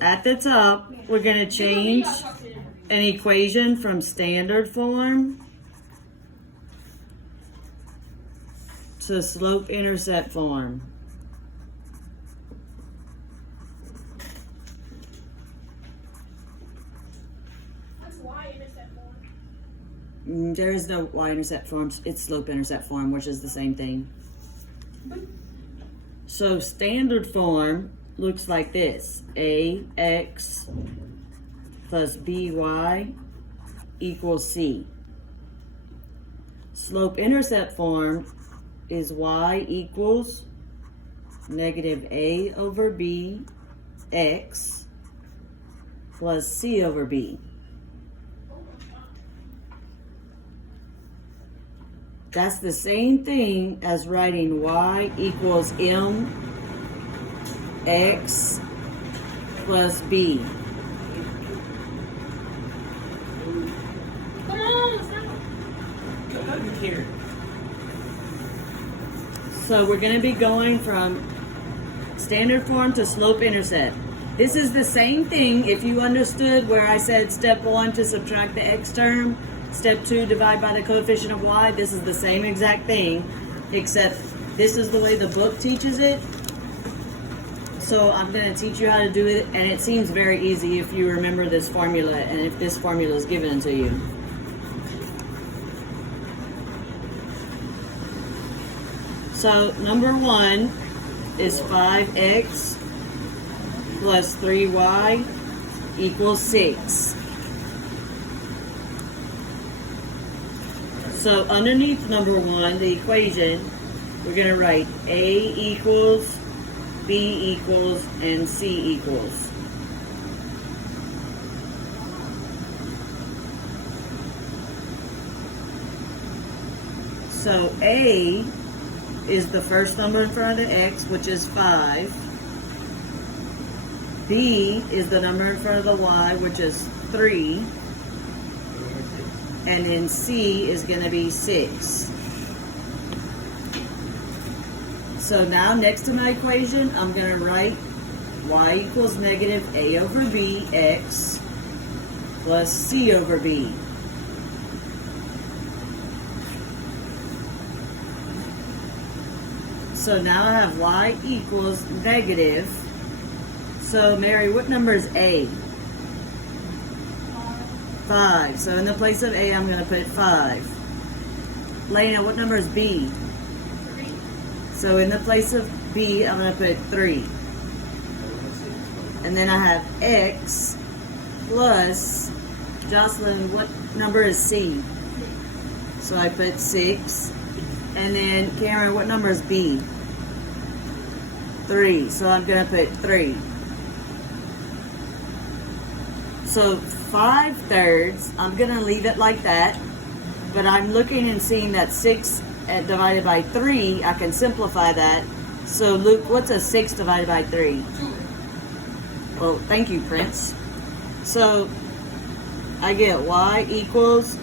At the top, we're going to change an equation from standard form to slope-intercept form. What's y-intercept form? There is no y-intercept form. It's slope-intercept form, which is the same thing. So standard form looks like this. AX plus BY equals C. Slope-intercept form is y equals negative A over B x plus C over B. That's the same thing as writing y equals M x plus B. Come on, stop. Here. So we're going to be going from standard form to slope-intercept. This is the same thing if you understood where I said step 1 to subtract the x term, step 2 divide by the coefficient of y. This is the same exact thing, except this is the way the book teaches it. So I'm going to teach you how to do it, and it seems very easy if you remember this formula and if this formula is given to you. So number 1 is 5x plus 3y equals 6. So underneath number 1, the equation, we're going to write A equals, B equals, and C equals. So A is the first number in front of the x, which is 5. B is the number in front of the y, which is 3. And then C is going to be 6. So now next to my equation, I'm going to write y equals negative A over B x plus C over B. So now I have y equals negative. So Mary, what number is A? 5. So in the place of A, I'm going to put 5. Lena, what number is B? 3. So in the place of B, I'm going to put 3. And then I have X plus, Jocelyn, what number is C? So I put 6. And then Cameron, what number is B? 3. So I'm going to put 3. So 5/3, I'm going to leave it like that. But I'm looking and seeing that 6 divided by 3, I can simplify that. So Luke, what's a 6 divided by 3? 2. Well, thank you, Prince. So I get y equals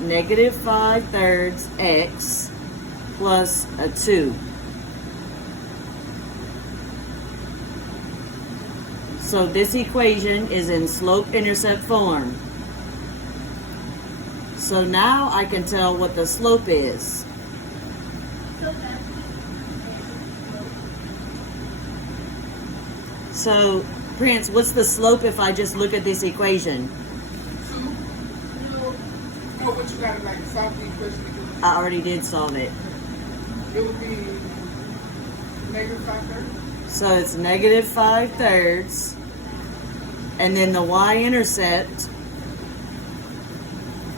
negative 5/3 x plus a 2. So this equation is in slope-intercept form. So now I can tell what the slope is. So, Prince, what's the slope if I just look at this equation? 2. No, what you got to like solve the equation. I already did solve it. It would be negative 5/3. So it's negative 5/3. And then the y-intercept.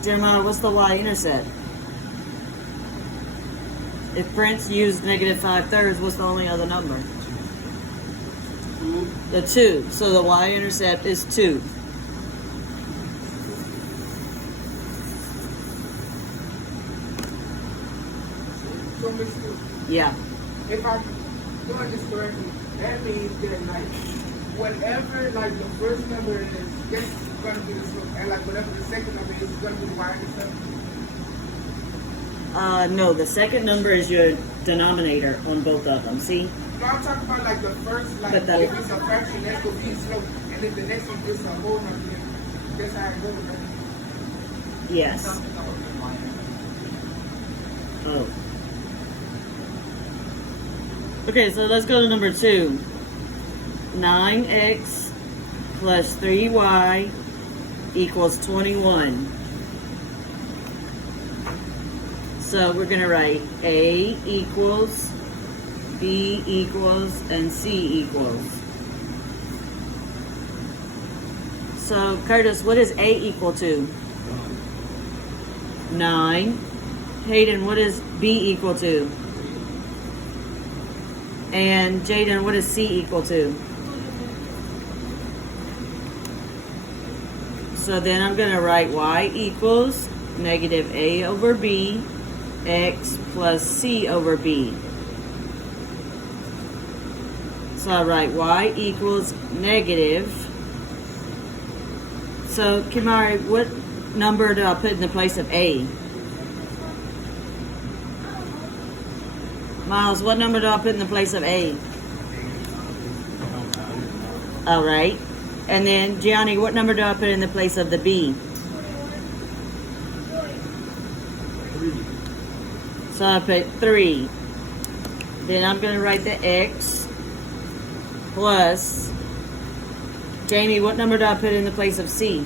Jeremiah, what's the y-intercept? If Prince used negative 5/3, what's the only other number? 2. The 2. So the y-intercept is 2. So Miss Stu, Yeah. if I'm doing this correctly, that means that like whatever like the first number is, this is gonna be the slope, and like whatever the second number is gonna be the y-intercept. No, the second number is your denominator on both of them. See? No, I'm talking about like the first, like But the- if it's a fraction, that's gonna be slope, And then the next one is a whole number. That's how it goes, right? Yes. Oh. Okay, so let's go to number 2. 9x plus 3y equals 21. So we're going to write A equals, B equals, and C equals. So Curtis, what is A equal to? 9. Hayden, what is B equal to? And Jaden, what is C equal to? So then I'm going to write y equals negative A over B x plus C over B. So I write y equals negative. So Kimari, what number do I put in the place of A? Miles, what number do I put in the place of A? All right. And then, Gianni, what number do I put in the place of the B? 3. So I put 3. Then I'm going to write the X plus, Jamie, what number do I put in the place of C?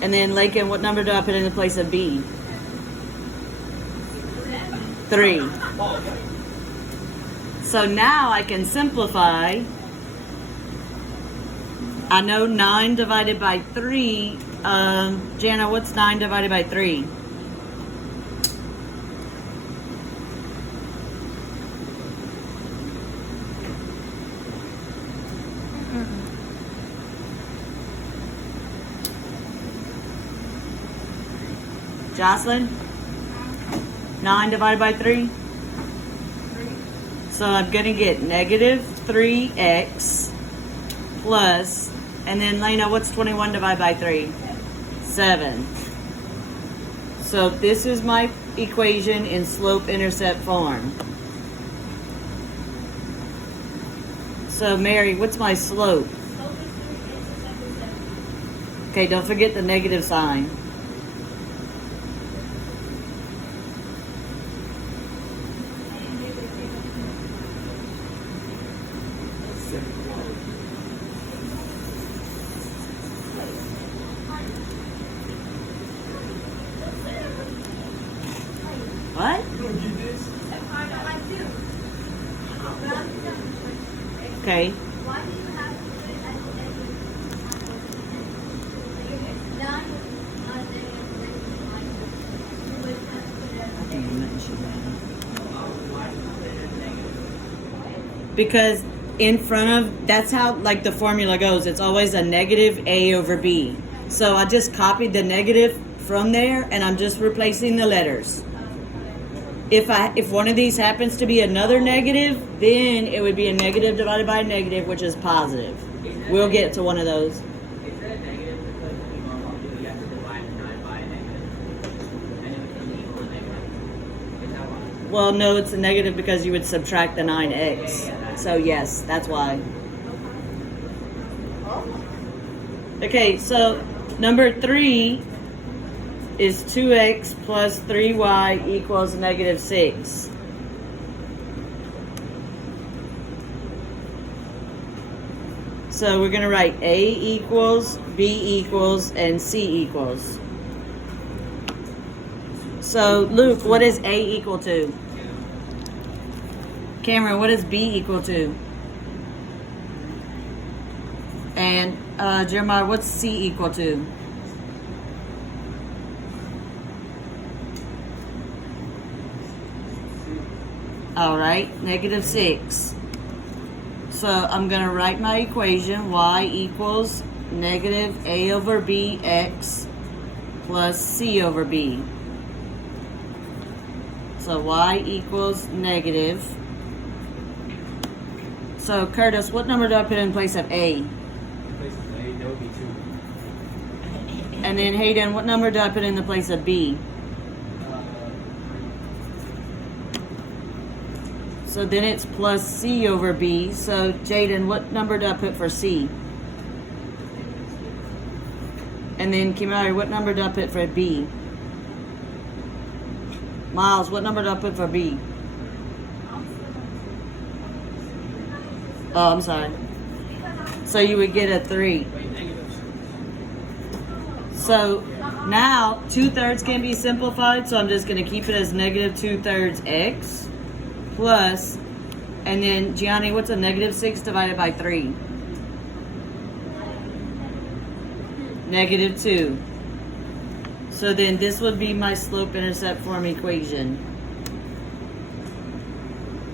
And then, Lakin, what number do I put in the place of B? 3. So now I can simplify. I know 9 divided by 3. Jana, what's 9 divided by 3? Jocelyn? 9 divided by 3? So I'm going to get negative 3x plus, and then Lena, what's 21 divided by 3? 7. So this is my equation in slope-intercept form. So Mary, what's my slope? Okay, don't forget the negative sign. What? Okay. Why do you have to put it at the end of it's done on the line. You would have to put it at the end. Because in front of, that's how like the formula goes. It's always a negative A over B. So I just copied the negative from there and I'm just replacing the letters. If one of these happens to be another negative, then it would be a negative divided by a negative, which is positive. We'll get to one of those. Is that a negative because you have to divide 9 by a negative? And it becomes equal to negative? Is that why? Well, no, it's a negative because you would subtract the 9x. So yes, that's why. Okay, so number 3 is 2x plus 3y equals negative 6. So we're going to write A equals, B equals, and C equals. So Luke, what is A equal to? Cameron, what is B equal to? And Jeremiah, what's C equal to? All right, negative 6. So I'm going to write my equation. Y equals negative A over B x plus C over B. So y equals negative. So Curtis, what number do I put in place of A? In place of A, that would be 2. And then Hayden, what number do I put in the place of B? So then it's plus C over B. So Jaden, what number do I put for C? And then Kimari, what number do I put for B? Miles, what number do I put for B? Oh, I'm sorry. So you would get a 3. So now 2/3 can be simplified, so I'm just going to keep it as negative 2/3 x plus, and then Gianni, what's a negative 6 divided by 3? Negative 2. So then this would be my slope-intercept form equation.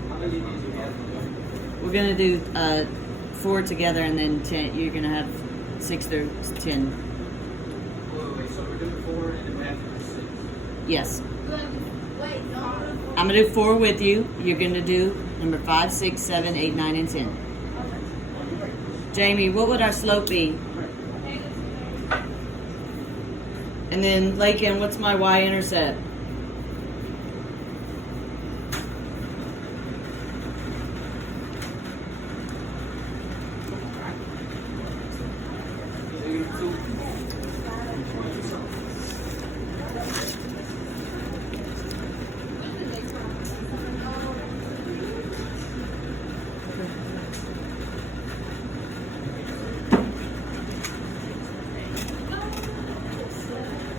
How many do you have? We're going to do 4 together and then 10. You're going to have 6 through 10. Wait, so we're doing 4 and then we have to do 6. Yes. Wait, no. I'm going to do 4 with you. You're going to do number 5, 6, 7, 8, 9, and 10. Jamie, what would our slope be? And then Lakin, what's my y-intercept?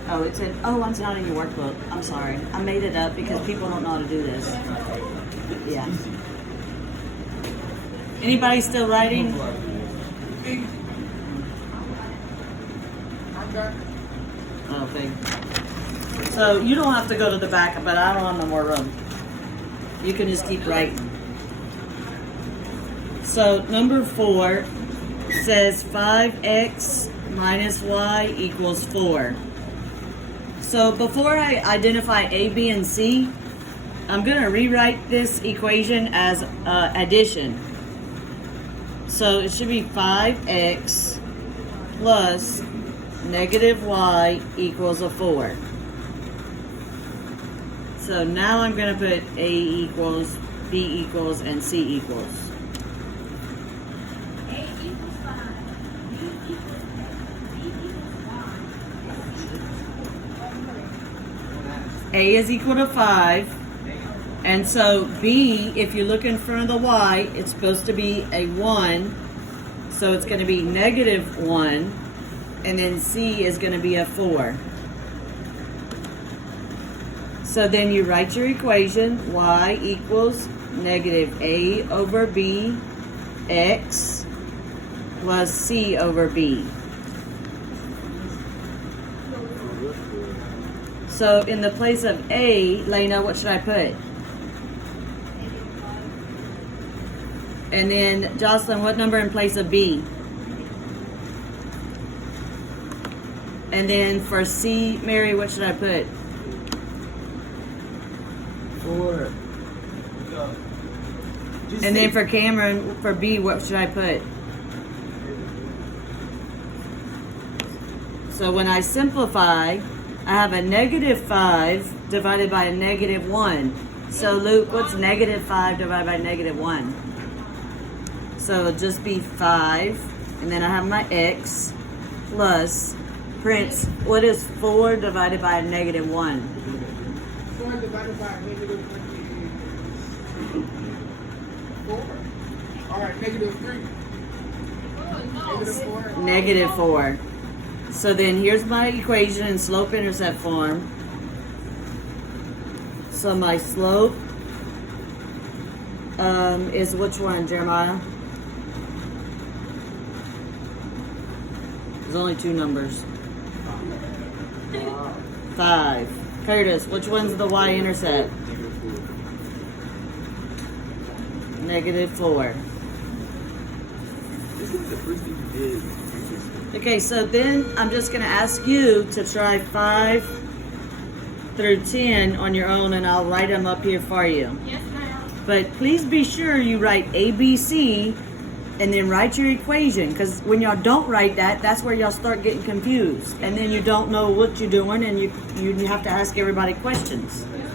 Oh, it said, oh, it's not in your workbook. I'm sorry. I made it up because people don't know how to do this. Yeah. Anybody still writing? I'm done. Okay. So you don't have to go to the back, but I don't have no more room. You can just keep writing. So number 4 says 5x minus y equals 4. So before I identify A, B, and C, I'm going to rewrite this equation as addition. So it should be 5x plus negative y equals a 4. So now I'm going to put A equals, B equals, and C equals. A equals 5. B equals X. C equals Y. A is equal to 5. And so B, if you look in front of the Y, it's supposed to be a 1. So it's going to be negative 1. And then C is going to be a 4. So then you write your equation. Y equals negative A over B X plus C over B. So in the place of A, Lena, what should I put? And then Jocelyn, what number in place of B? And then for C, Mary, what should I put? 4. And then for Cameron, for B, what should I put? So when I simplify, I have a negative 5 divided by a negative 1. So Luke, what's negative 5 divided by negative 1? So it'll just be 5. And then I have my X plus Prince. What is 4 divided by a negative 1? 4 divided by negative 4. Alright, negative 3. Negative 4. Negative 4. So then here's my equation in slope-intercept form. So my slope is which one, Jeremiah? There's only 2 numbers. 5. Curtis, which one's the y-intercept? Negative 4. Isn't the first thing you did? Okay, so then I'm just going to ask you to try 5 through 10 on your own, and I'll write them up here for you. Yes, ma'am. But please be sure you write A, B, C, and then write your equation. Because when y'all don't write that, that's where y'all start getting confused. And then you don't know what you're doing, and you have to ask everybody questions. Yes,